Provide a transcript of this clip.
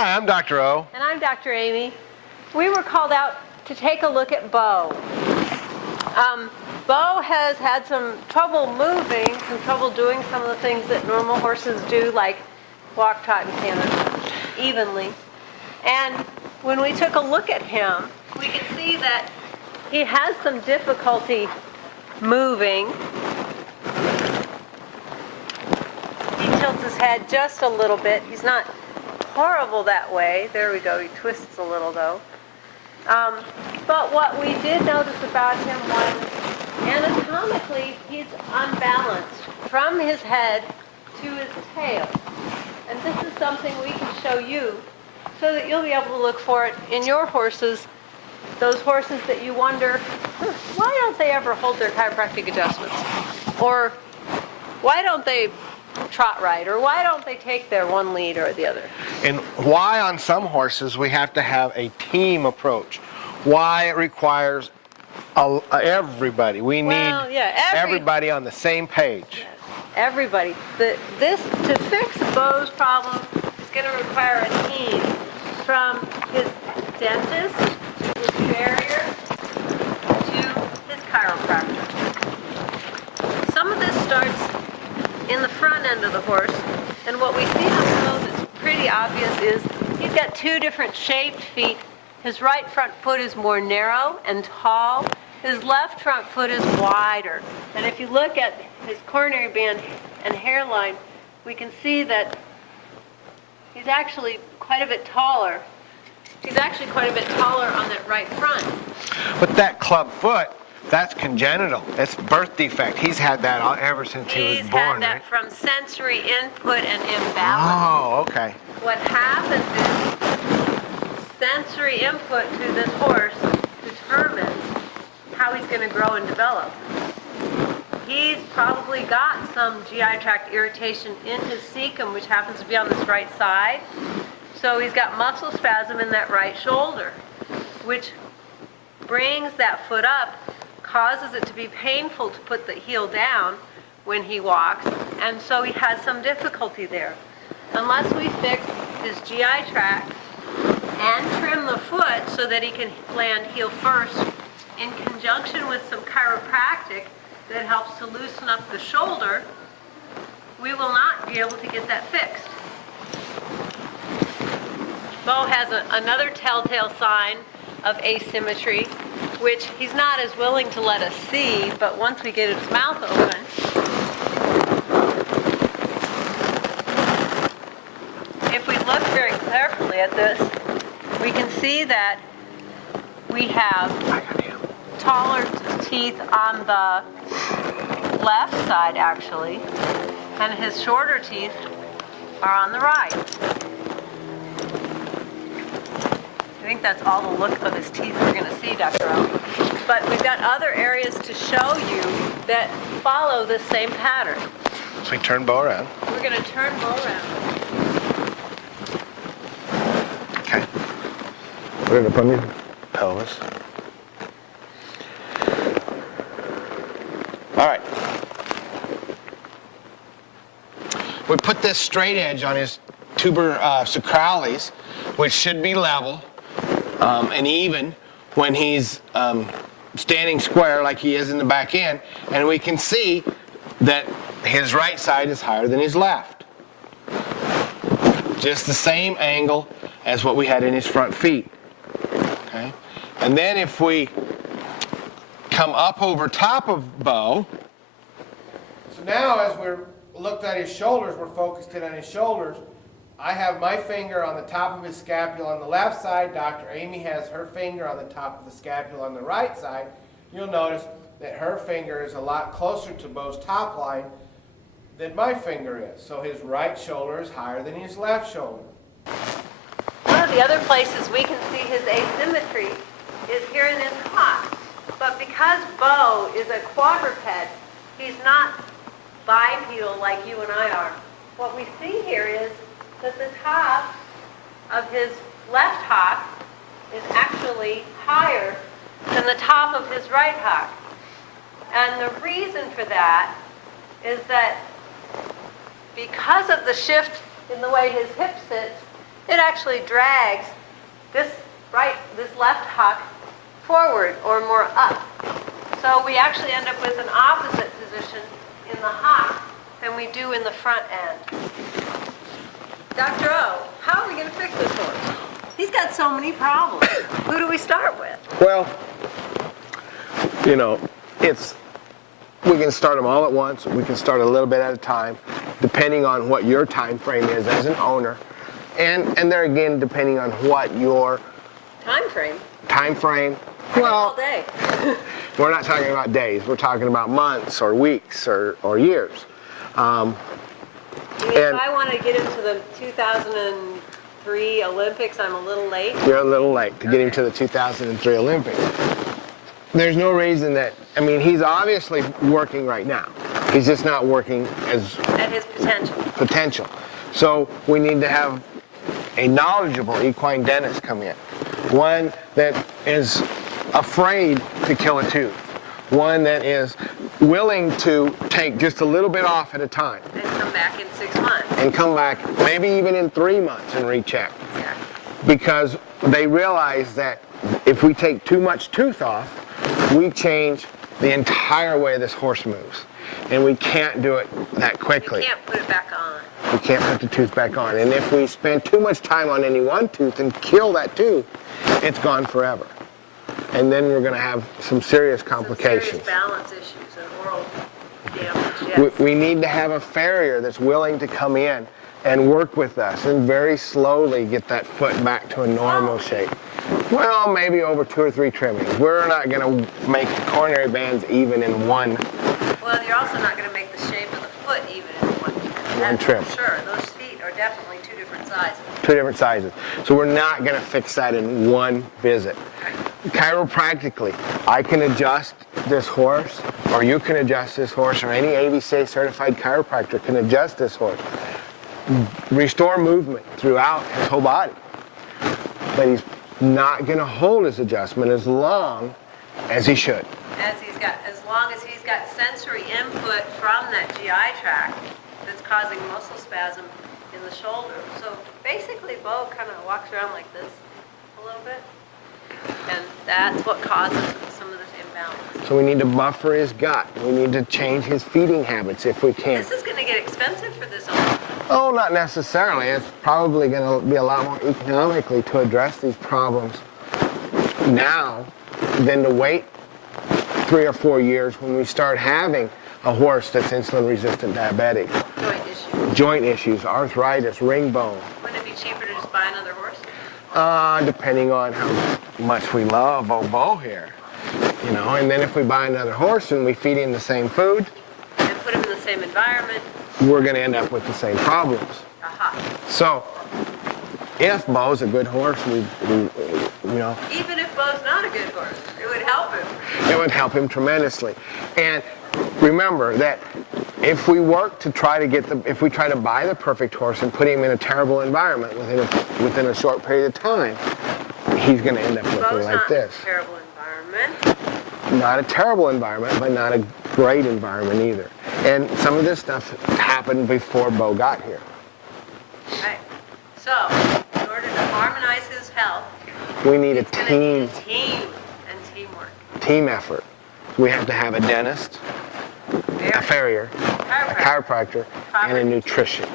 Hi, I'm Dr. O. And I'm Dr. Amy. We were called out to take a look at Bo. Bo has had some trouble moving, some trouble doing some of the things that normal horses do, like walk, trot, and canter evenly. And when we took a look at him, we can see that he has some difficulty moving. He tilts his head just a little bit. He's not horrible that way. There we go. He twists a little, though. But what we did notice about him was anatomically he's unbalanced from his head to his tail. And this is something we can show you so that you'll be able to look for it in your horses, those horses that you wonder, why don't they ever hold their chiropractic adjustments? Or why don't they trot right? Or why don't they take their one lead or the other? And why on some horses we have to have a team approach. Why it requires everybody. We need everybody on the same page. Everybody. This, to fix Bo's problem, is going to require a team from his dentist to his farrier to his chiropractor. Some of this starts in the front end of the horse, and what we see on Bo that's pretty obvious is he's got two different shaped feet. His right front foot is more narrow and tall. His left front foot is wider. And if you look at his coronary band and hairline, we can see that he's actually quite a bit taller. He's actually quite a bit taller on that right front. But that club foot, that's congenital. It's birth defect. He's had that ever since he was born, He's had that right? from sensory input and imbalance. Oh, okay. What happens is sensory input to this horse determines how he's going to grow and develop. He's probably got some GI tract irritation in his cecum, which happens to be on this right side. So he's got muscle spasm in that right shoulder, which brings that foot up, causes it to be painful to put the heel down when he walks, and so he has some difficulty there. Unless we fix his GI tract and trim the foot so that he can land heel first in conjunction with some chiropractic that helps to loosen up the shoulder, we will not be able to get that fixed. Bo has another telltale sign of asymmetry, which he's not as willing to let us see, but once we get his mouth open, if we look very carefully at this, we can see that we have taller teeth on the left side, actually, and his shorter teeth are on the right. I think that's all the look of his teeth we're going to see, Dr. O. But we've got other areas to show you that follow this same pattern. So we turn Bo around. We're going to turn Bo around. Okay. Put it up on your pelvis. All right. We put this straight edge on his tuber sacralis, which should be level and even when he's standing square like he is in the back end, and we can see that his right side is higher than his left. Just the same angle as what we had in his front feet. Okay? And then if we come up over top of Bo. So now as we're looked at his shoulders, we're focused in on his shoulders. I have my finger on the top of his scapula on the left side. Dr. Amy has her finger on the top of the scapula on the right side. You'll notice that her finger is a lot closer to Bo's top line than my finger is. So his right shoulder is higher than his left shoulder. One of the other places we can see his asymmetry is here in his hop. But because Bo is a quadruped, he's not bipedal like you and I are. What we see here is that the top of his left hock is actually higher than the top of his right hock. And the reason for that is that because of the shift in the way his hip sits it actually drags this left hock forward or more up. So we actually end up with an opposite position in the hock than we do in the front end. Dr. O, how are we going to fix this horse? He's got so many problems. Who do we start with? Well, you know, we can start them all at once. We can start a little bit at a time, depending on what your time frame is as an owner. And there again, depending on what your Time frame? well, All day. we're not talking about days. We're talking about months or weeks or years. You mean And- if I want to get into the 2003 Olympics, I'm a little late? You're a little late to get him to the 2003 Olympics. There's no reason that, I mean, he's obviously working right now. He's just not working as At his potential. So we need to have a knowledgeable equine dentist come in. One that is afraid to kill a tooth. One that is willing to take just a little bit off at a time. And come back in 6 months. And come back maybe even in 3 months and recheck. Yeah. Because they realize that if we take too much tooth off, we change the entire way this horse moves. And we can't do it that quickly. You can't put it back on. We can't put the tooth back on. And if we spend too much time on any one tooth and kill that tooth, it's gone forever. And then we're going to have some serious complications. Some serious balance issues and oral damage, yes. We need to have a farrier that's willing to come in and work with us and very slowly get that foot back to a normal shape. Well, maybe over 2 or 3 trimmings. We're not going to make the coronary bands even in one. Well, you're also not going to make the shape of the foot even in one trim. One trim. Sure, those feet are definitely 2 different sizes. 2 different sizes. So we're not going to fix that in one visit. Chiropractically, I can adjust this horse, or you can adjust this horse, or any ABCA certified chiropractor can adjust this horse. Restore movement throughout his whole body. But he's not going to hold his adjustment as long as he should. As long as he's got sensory input from that GI tract that's causing muscle spasm in the shoulder. So basically, Bo kind of walks around like this a little bit, and that's what causes some of this imbalance. So we need to buffer his gut. We need to change his feeding habits if we can. This is going to get expensive for this owner. Oh, not necessarily. It's probably going to be a lot more economically to address these problems now than to wait 3 or 4 years when we start having a horse that's insulin-resistant diabetic. Joint issues, arthritis, ring bone. Wouldn't it be cheaper to just buy another horse? Depending on how much we love Bo here. You know, and then if we buy another horse and we feed him the same food, And put him in the same environment? we're going to end up with the same problems. Aha. So, if Bo's a good horse, we you know, Even if Bo's not a good horse, it would help him. it would help him tremendously. And remember that if we work to try to if we try to buy the perfect horse and put him in a terrible environment within a short period of time, he's going to end up looking Bo's like not this. in a terrible environment. Not a terrible environment, but not a great environment either. And some of this stuff happened before Bo got here. Right. So, in order to harmonize his health, We need a it's going to team be team and teamwork. team effort. We have to have a dentist, a farrier, a chiropractor, and a nutrition.